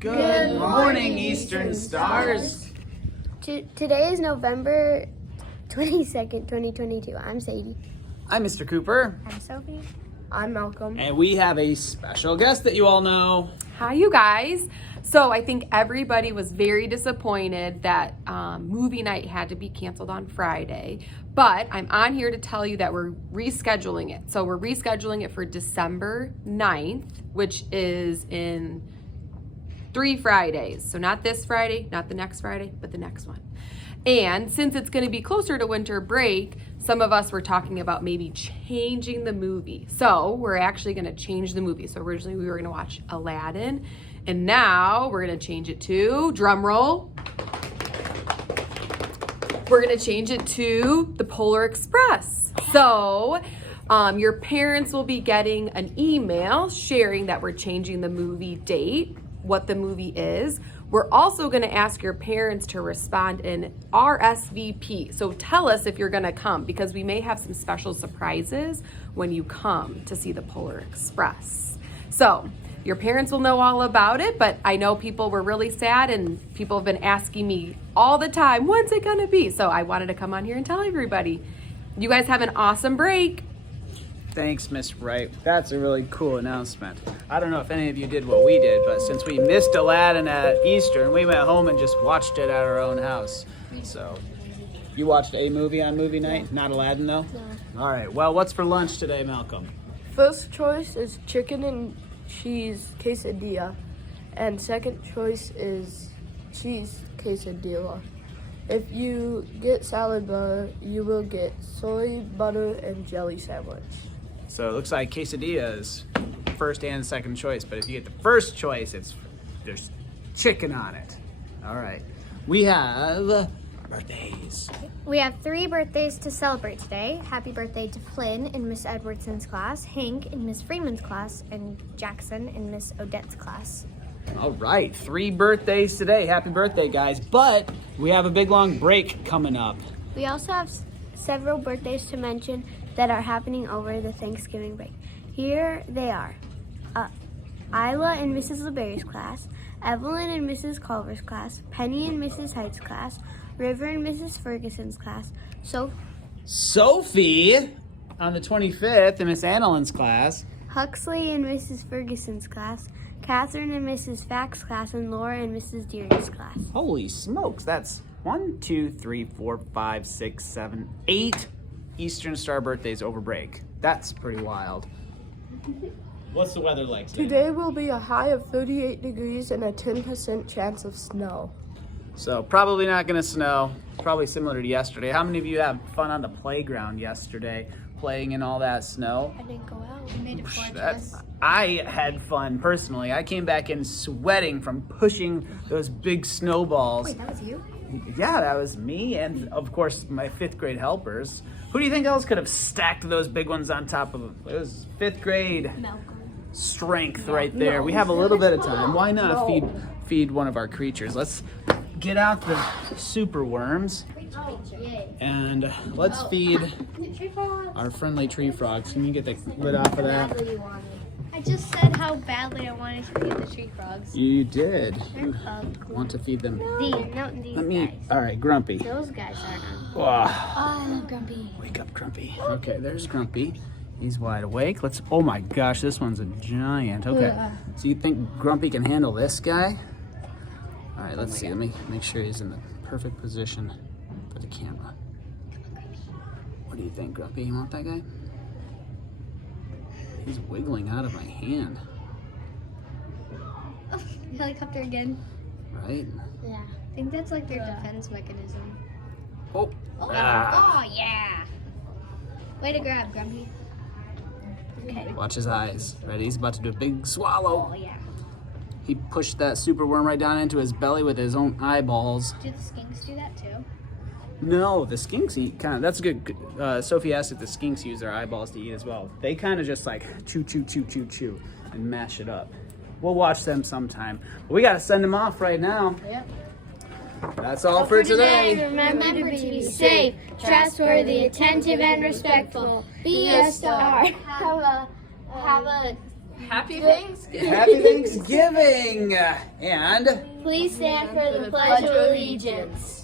Good morning, Eastern Stars. Today is November 22nd, 2022. I'm Sadie. I'm Mr. Cooper. I'm Sophie. I'm Malcolm. And we have a special guest that you all know. Hi, you guys. So I think everybody was very disappointed that movie night had to be canceled on Friday. But I'm on here to tell you that we're rescheduling it. So we're rescheduling it for December 9th, which is in 3 Fridays. So not this Friday, not the next Friday, but the next one. And since it's going to be closer to winter break, some of us were talking about maybe changing the movie. So we're actually going to change the movie. So originally we were going to watch Aladdin, and now we're going to change it to, drum roll, we're going to change it to The Polar Express. So your parents will be getting an email sharing that we're changing the movie date, what the movie is. We're also going to ask your parents to respond in RSVP. So tell us if you're going to come, because we may have some special surprises when you come to see The Polar Express. So your parents will know all about it, but I know people were really sad and people have been asking me all the time, when's it going to be? So I wanted to come on here and tell everybody. You guys have an awesome break. Thanks, Miss Wright. That's a really cool announcement. I don't know if any of you did what we did, but since we missed Aladdin at Easter, we went home and just watched it at our own house. So, you watched a movie on movie night? Not Aladdin, though? No. All right. Well, what's for lunch today, Malcolm? First choice is chicken and cheese quesadilla, and second choice is cheese quesadilla. If you get salad butter, you will get soy, butter, and jelly sandwich. So it looks like quesadilla is first and second choice, but if you get the first choice, there's chicken on it. All right. We have birthdays. We have 3 birthdays to celebrate today. Happy birthday to Flynn in Miss Edwardson's class, Hank in Miss Freeman's class, and Jackson in Miss Odette's class. All right, 3 birthdays today. Happy birthday, guys. But we have a big long break coming up. We also have several birthdays to mention that are happening over the Thanksgiving break. Here they are. Isla in Mrs. LeBerry's class, Evelyn in Mrs. Culver's class, Penny in Mrs. Height's class, River in Mrs. Ferguson's class, Sophie on the 25th in Miss Annalyn's class, Huxley in Mrs. Ferguson's class, Catherine in Mrs. Fack's class, and Laura in Mrs. Deering's class. Holy smokes, that's 1, 2, 3, 4, 5, 6, 7, 8 Eastern Star birthdays over break. That's pretty wild. What's the weather like today? Today will be a high of 38 degrees and a 10% chance of snow. So probably not gonna snow, probably similar to yesterday. How many of you had fun on the playground yesterday, playing in all that snow? I didn't go out. We made it for I had fun personally. I came back in sweating from pushing those big snowballs. Wait, that was you? Yeah, that was me and of course my 5th grade helpers. Who do you think else could have stacked those big ones on top of them? It was 5th grade strength right there. We have a little bit of time. Why not feed one of our creatures? Let's get out the super worms and let's feed our friendly tree frogs. Can you get the lid off of that? I just said how badly I wanted to feed the tree frogs. You did. They're ugly. Want to feed them? These guys. All right, Grumpy. Those guys aren't. Oh, I love Grumpy. wake up, Grumpy. Okay, there's Grumpy. He's wide awake. Oh my gosh, this one's a giant. Okay, so you think Grumpy can handle this guy? All right, let's see. Let me make sure he's in the perfect position for the camera. What do you think, Grumpy? You want that guy? He's wiggling out of my hand. Helicopter again. Right? Yeah. I think that's like their defense mechanism. Oh. Oh yeah. Way to grab, Grumpy. Okay. Watch his eyes. Ready? He's about to do a big swallow. Oh yeah. He pushed that super worm right down into his belly with his own eyeballs. Do the skinks do that too? No, the skinks eat that's good. Sophie asked if the skinks use their eyeballs to eat as well. They kind of just like chew, chew, chew, chew, chew, and mash it up. We'll watch them sometime. But we got to send them off right now. Yep. That's all for today. Remember to be safe, trustworthy, attentive, and respectful. Be a star. Have a Happy Thanksgiving. Happy Thanksgiving. And Please stand for the Pledge of Allegiance.